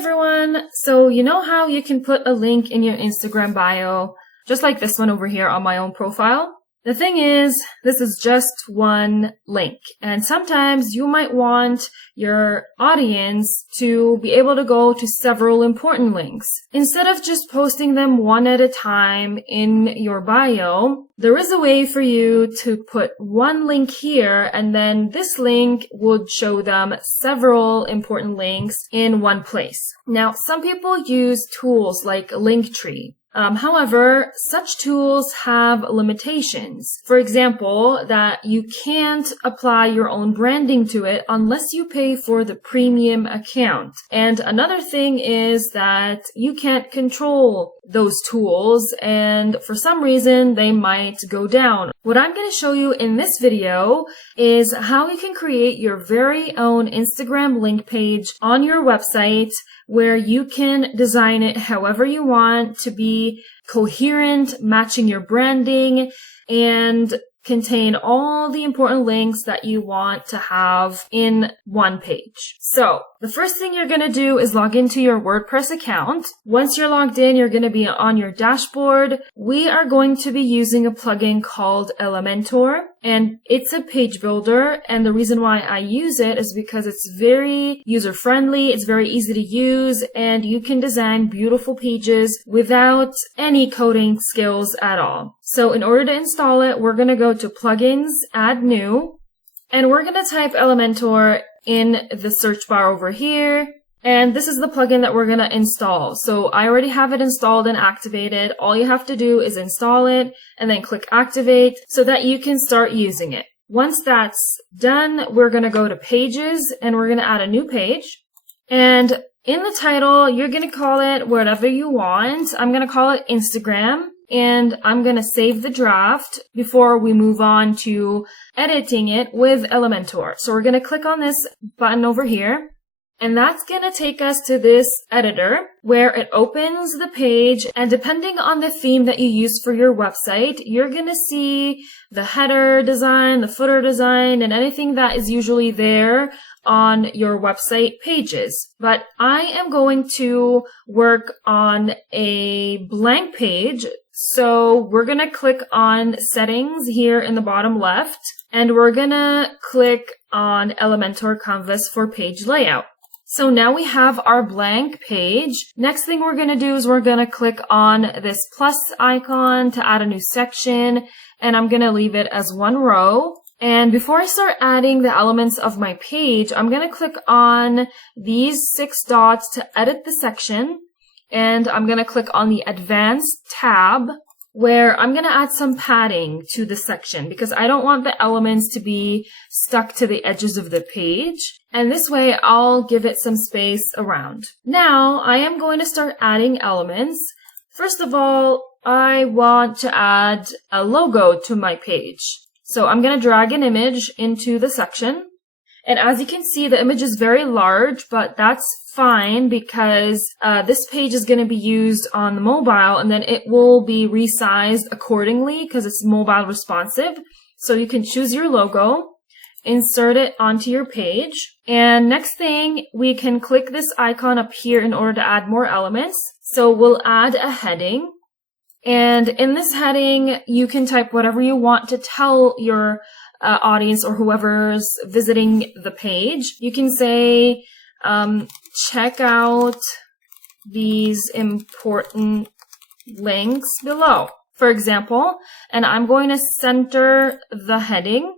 everyone! So you know how you can put a link in your Instagram bio, just like this one over here on my own profile? The thing is, this is just one link, and sometimes you might want your audience to be able to go to several important links. Instead of just posting them one at a time in your bio, there is a way for you to put one link here, and then this link would show them several important links in one place. Now, some people use tools like Linktree. However, such tools have limitations. For example, that you can't apply your own branding to it unless you pay for the premium account. And another thing is that you can't control those tools, and for some reason they might go down. What I'm going to show you in this video is how you can create your very own Instagram link page on your website, where you can design it however you want to be coherent, matching your branding, and contain all the important links that you want to have in one page. So, the first thing you're going to do is log into your WordPress account. Once you're logged in, you're going to be on your dashboard. We are going to be using a plugin called Elementor, and it's a page builder, and the reason why I use it is because it's very user-friendly, it's very easy to use, and you can design beautiful pages without any coding skills at all. So in order to install it, we're going to go to Plugins, Add New, and we're going to type Elementor in the search bar over here. And this is the plugin that we're going to install. So I already have it installed and activated. All you have to do is install it and then click activate so that you can start using it. Once that's done, we're going to go to pages and we're going to add a new page. And in the title, you're going to call it whatever you want. I'm going to call it Instagram. And I'm going to save the draft before we move on to editing it with Elementor. So we're going to click on this button over here. And that's going to take us to this editor where it opens the page. And depending on the theme that you use for your website, you're going to see the header design, the footer design, and anything that is usually there on your website pages. But I am going to work on a blank page. So we're going to click on settings here in the bottom left, and we're going to click on Elementor Canvas for page layout. So now we have our blank page. Next thing we're going to do is we're going to click on this plus icon to add a new section, and I'm going to leave it as one row. And before I start adding the elements of my page, I'm going to click on these 6 dots to edit the section. And I'm going to click on the Advanced tab, where I'm going to add some padding to the section because I don't want the elements to be stuck to the edges of the page. And this way, I'll give it some space around. Now, I am going to start adding elements. First of all, I want to add a logo to my page. So I'm going to drag an image into the section. And as you can see, the image is very large, but that's fine because this page is going to be used on the mobile, and then it will be resized accordingly because it's mobile responsive. So you can choose your logo, insert it onto your page, and next thing, we can click this icon up here in order to add more elements. So we'll add a heading, and in this heading, you can type whatever you want to tell your audience or whoever's visiting the page. You can say, check out these important links below, for example, and I'm going to center the heading.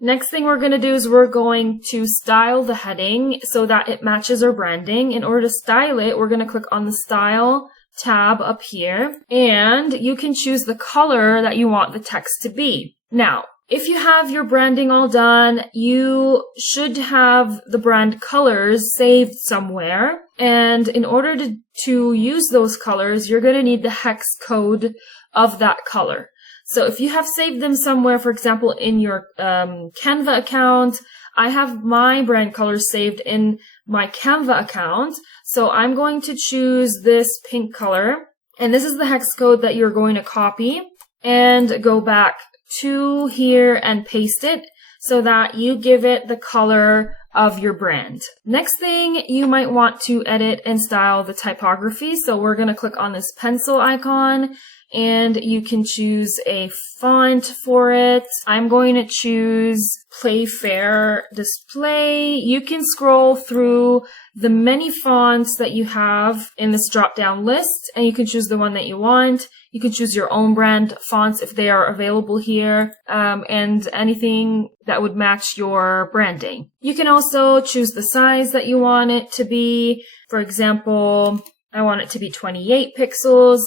Next thing we're going to do is we're going to style the heading so that it matches our branding. In order to style it, we're going to click on the Style tab up here, and you can choose the color that you want the text to be. Now, if you have your branding all done, you should have the brand colors saved somewhere. And in order to use those colors, you're going to need the hex code of that color. So if you have saved them somewhere, for example, in your Canva account, I have my brand colors saved in my Canva account. So I'm going to choose this pink color. And this is the hex code that you're going to copy and go back to here and paste it so that you give it the color of your brand. Next thing, you might want to edit and style the typography. So we're going to click on this pencil icon and you can choose a font for it. I'm going to choose Playfair Display. You can scroll through the many fonts that you have in this drop-down list and you can choose the one that you want. You can choose your own brand fonts if they are available here, and anything that would match your branding. You can also choose the size that you want it to be. For example, I want it to be 28 pixels.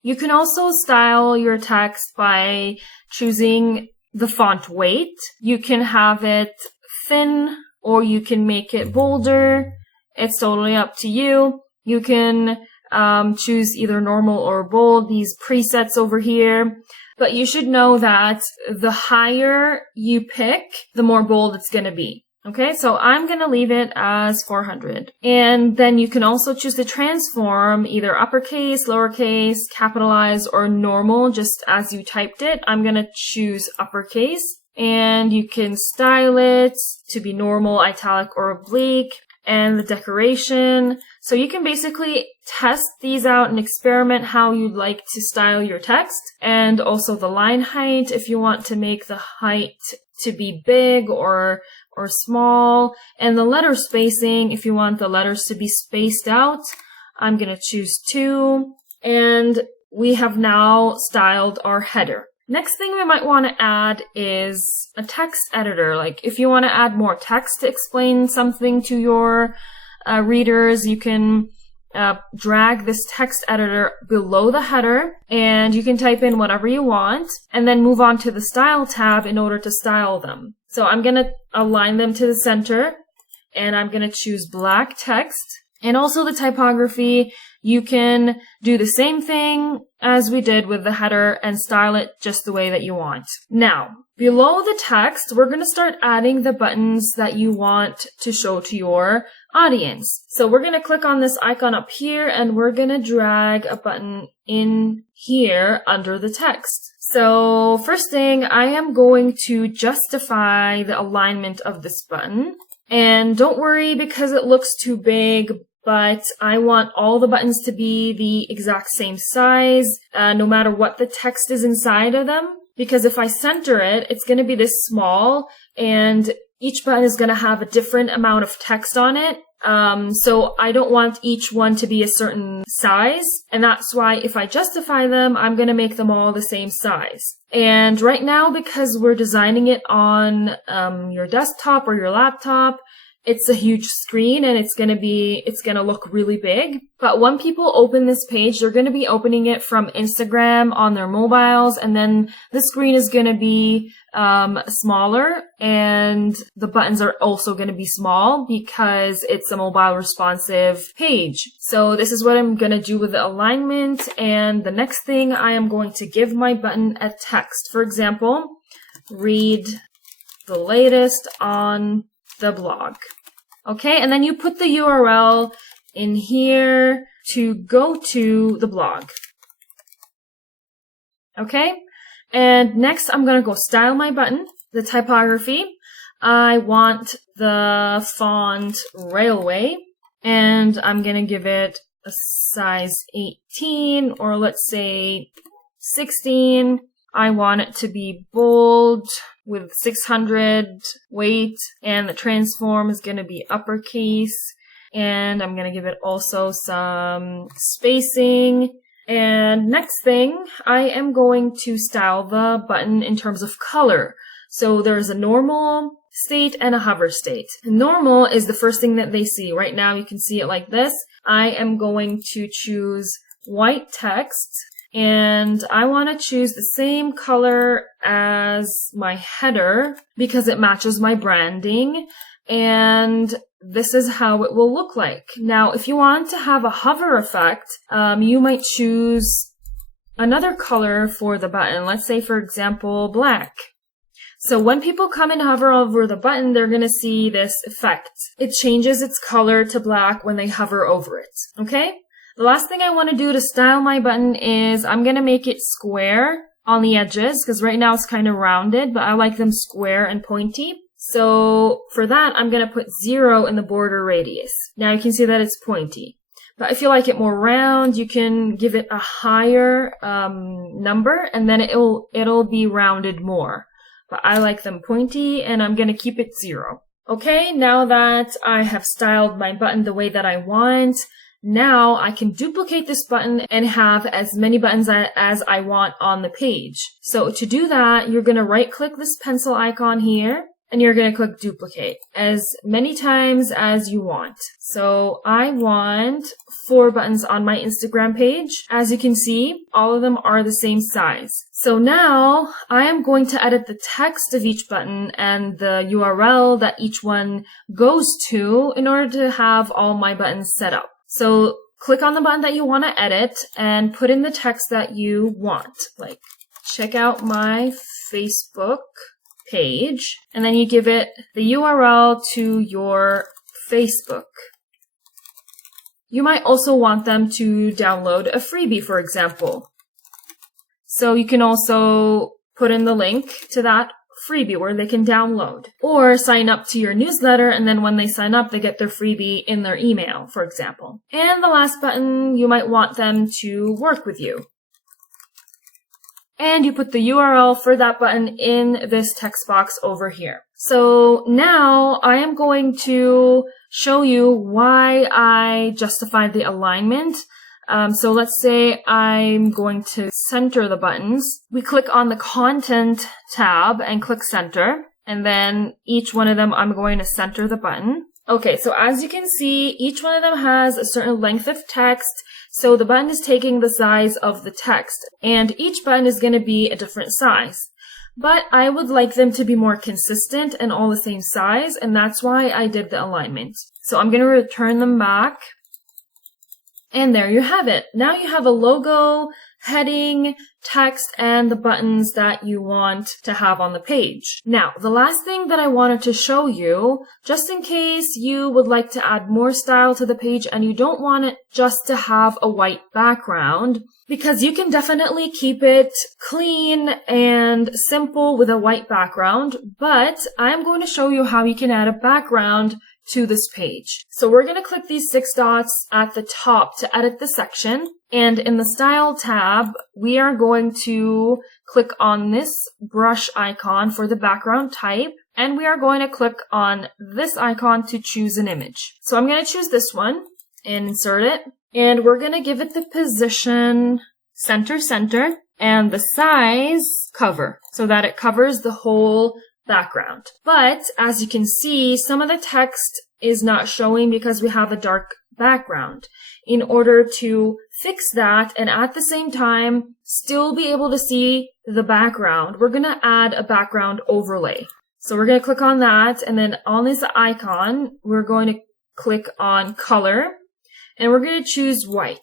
You can also style your text by choosing the font weight. You can have it thin or you can make it bolder. It's totally up to you. You can choose either normal or bold, these presets over here. But you should know that the higher you pick, the more bold it's going to be. Okay, so I'm going to leave it as 400. And then you can also choose to transform either uppercase, lowercase, capitalized, or normal, just as you typed it. I'm going to choose uppercase. And you can style it to be normal, italic, or oblique. And the decoration. So you can basically test these out and experiment how you'd like to style your text. And also the line height, if you want to make the height to be big or small. And the letter spacing, if you want the letters to be spaced out. I'm going to choose 2. And we have now styled our header. Next thing we might want to add is a text editor. Like if you want to add more text to explain something to your readers, you can drag this text editor below the header and you can type in whatever you want and then move on to the style tab in order to style them. So I'm going to align them to the center and I'm going to choose black text. And also the typography, you can do the same thing as we did with the header and style it just the way that you want. Now, below the text, we're going to start adding the buttons that you want to show to your audience. So we're going to click on this icon up here and we're going to drag a button in here under the text. So first thing, I am going to justify the alignment of this button. And don't worry because it looks too big, but I want all the buttons to be the exact same size, no matter what the text is inside of them. Because if I center it, it's going to be this small, and each button is going to have a different amount of text on it. So I don't want each one to be a certain size, and that's why if I justify them, I'm going to make them all the same size. And right now, because we're designing it on your desktop or your laptop, it's a huge screen and it's going to look really big. But when people open this page, they're going to be opening it from Instagram on their mobiles, and then the screen is going to be smaller and the buttons are also going to be small because it's a mobile responsive page. So this is what I'm going to do with the alignment. And the next thing, I am going to give my button a text. For example, read the latest on the blog. Okay, and then you put the URL in here to go to the blog. Okay, and next I'm going to go style my button, the typography. I want the font Railway, and I'm going to give it a size 18, or let's say 16. I want it to be bold with 600 weight, and the transform is going to be uppercase, and I'm going to give it also some spacing. And next thing, I am going to style the button in terms of color. So there's a normal state and a hover state. Normal is the first thing that they see. Right now you can see it like this. I am going to choose white text. And I want to choose the same color as my header because it matches my branding. And this is how it will look like. Now, if you want to have a hover effect, you might choose another color for the button. Let's say, for example, black. So when people come and hover over the button, they're going to see this effect. It changes its color to black when they hover over it. Okay? The last thing I want to do to style my button is I'm going to make it square on the edges because right now it's kind of rounded, but I like them square and pointy. So for that, I'm going to put 0 in the border radius. Now you can see that it's pointy. But if you like it more round, you can give it a higher number, and then it'll be rounded more. But I like them pointy, and I'm going to keep it 0. Okay, now that I have styled my button the way that I want, now I can duplicate this button and have as many buttons as I want on the page. So to do that, you're going to right-click this pencil icon here, and you're going to click duplicate as many times as you want. So I want 4 buttons on my Instagram page. As you can see, all of them are the same size. So now I am going to edit the text of each button and the URL that each one goes to in order to have all my buttons set up. So click on the button that you want to edit and put in the text that you want, like check out my Facebook page, and then you give it the URL to your Facebook. You might also want them to download a freebie, for example. So you can also put in the link to that freebie where they can download, or sign up to your newsletter, and then when they sign up, they get their freebie in their email, for example. And the last button, you might want them to work with you. And you put the URL for that button in this text box over here. So now I am going to show you why I justified the alignment. So let's say I'm going to center the buttons. We click on the Content tab and click Center. And then each one of them, I'm going to center the button. Okay, so as you can see, each one of them has a certain length of text. So the button is taking the size of the text, and each button is going to be a different size. But I would like them to be more consistent and all the same size, and that's why I did the alignment. So I'm going to return them back. And there you have it. Now you have a logo, heading, text, and the buttons that you want to have on the page. Now, the last thing that I wanted to show you, just in case you would like to add more style to the page and you don't want it just to have a white background, because you can definitely keep it clean and simple with a white background, but I'm going to show you how you can add a background to this page. So we're going to click these 6 dots at the top to edit the section. And in the Style tab, we are going to click on this brush icon for the background type. And we are going to click on this icon to choose an image. So I'm going to choose this one and insert it. And we're going to give it the position center, and the size cover so that it covers the whole background. But as you can see, some of the text is not showing because we have a dark background. In order to fix that and at the same time still be able to see the background, we're going to add a background overlay. So we're going to click on that, and then on this icon, we're going to click on color, and we're going to choose white.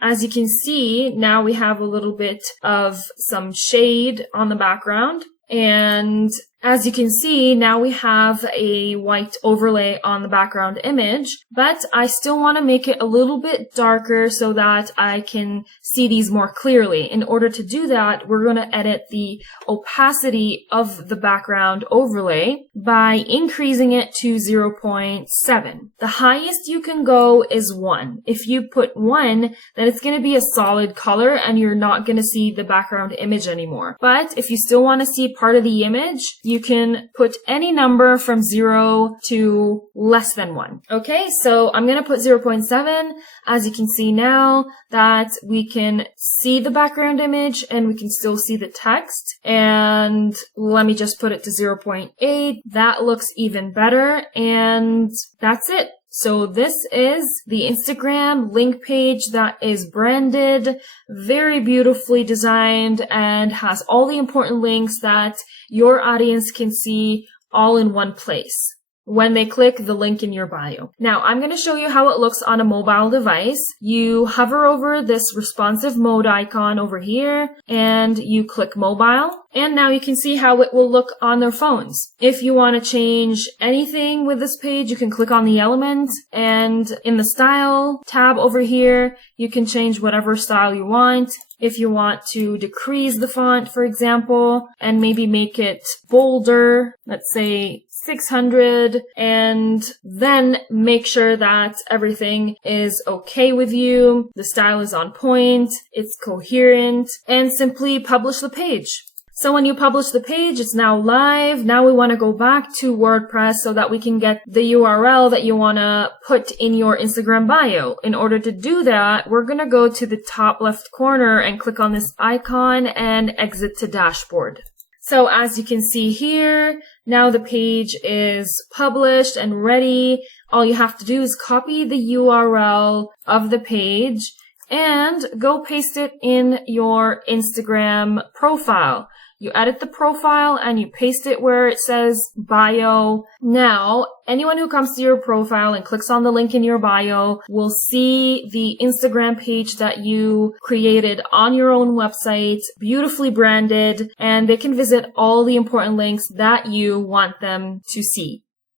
As you can see, now we have a little bit of some shade on the background. And as you can see, now we have a white overlay on the background image, but I still want to make it a little bit darker so that I can see these more clearly. In order to do that, we're going to edit the opacity of the background overlay by increasing it to 0.7. The highest you can go is 1. If you put 1, then it's going to be a solid color and you're not going to see the background image anymore. But if you still want to see part of the image, you can put any number from 0 to less than 1. Okay, so I'm going to put 0.7. As you can see now that we can see the background image and we can still see the text. And let me just put it to 0.8. That looks even better. And that's it. So this is the Instagram link page that is branded, very beautifully designed, and has all the important links that your audience can see all in one place. when they click the link in your bio. Now, I'm going to show you how it looks on a mobile device. You hover over this responsive mode icon over here and you click mobile. And now you can see how it will look on their phones. If you want to change anything with this page, you can click on the element, and in the style tab over here, you can change whatever style you want. If you want to decrease the font, for example, and maybe make it bolder, let's say 600, and then make sure that everything is okay with you, the style is on point, it's coherent, and simply publish the page. So when you publish the page, it's now live. Now we want to go back to WordPress so that we can get the URL that you want to put in your Instagram bio. In order to do that, we're going to go to the top left corner and click on this icon and exit to dashboard. So as you can see here, now the page is published and ready. All you have to do is copy the URL of the page and go paste it in your Instagram profile. You edit the profile and you paste it where it says bio. Now, anyone who comes to your profile and clicks on the link in your bio will see the Instagram page that you created on your own website, beautifully branded, and they can visit all the important links that you want them to see.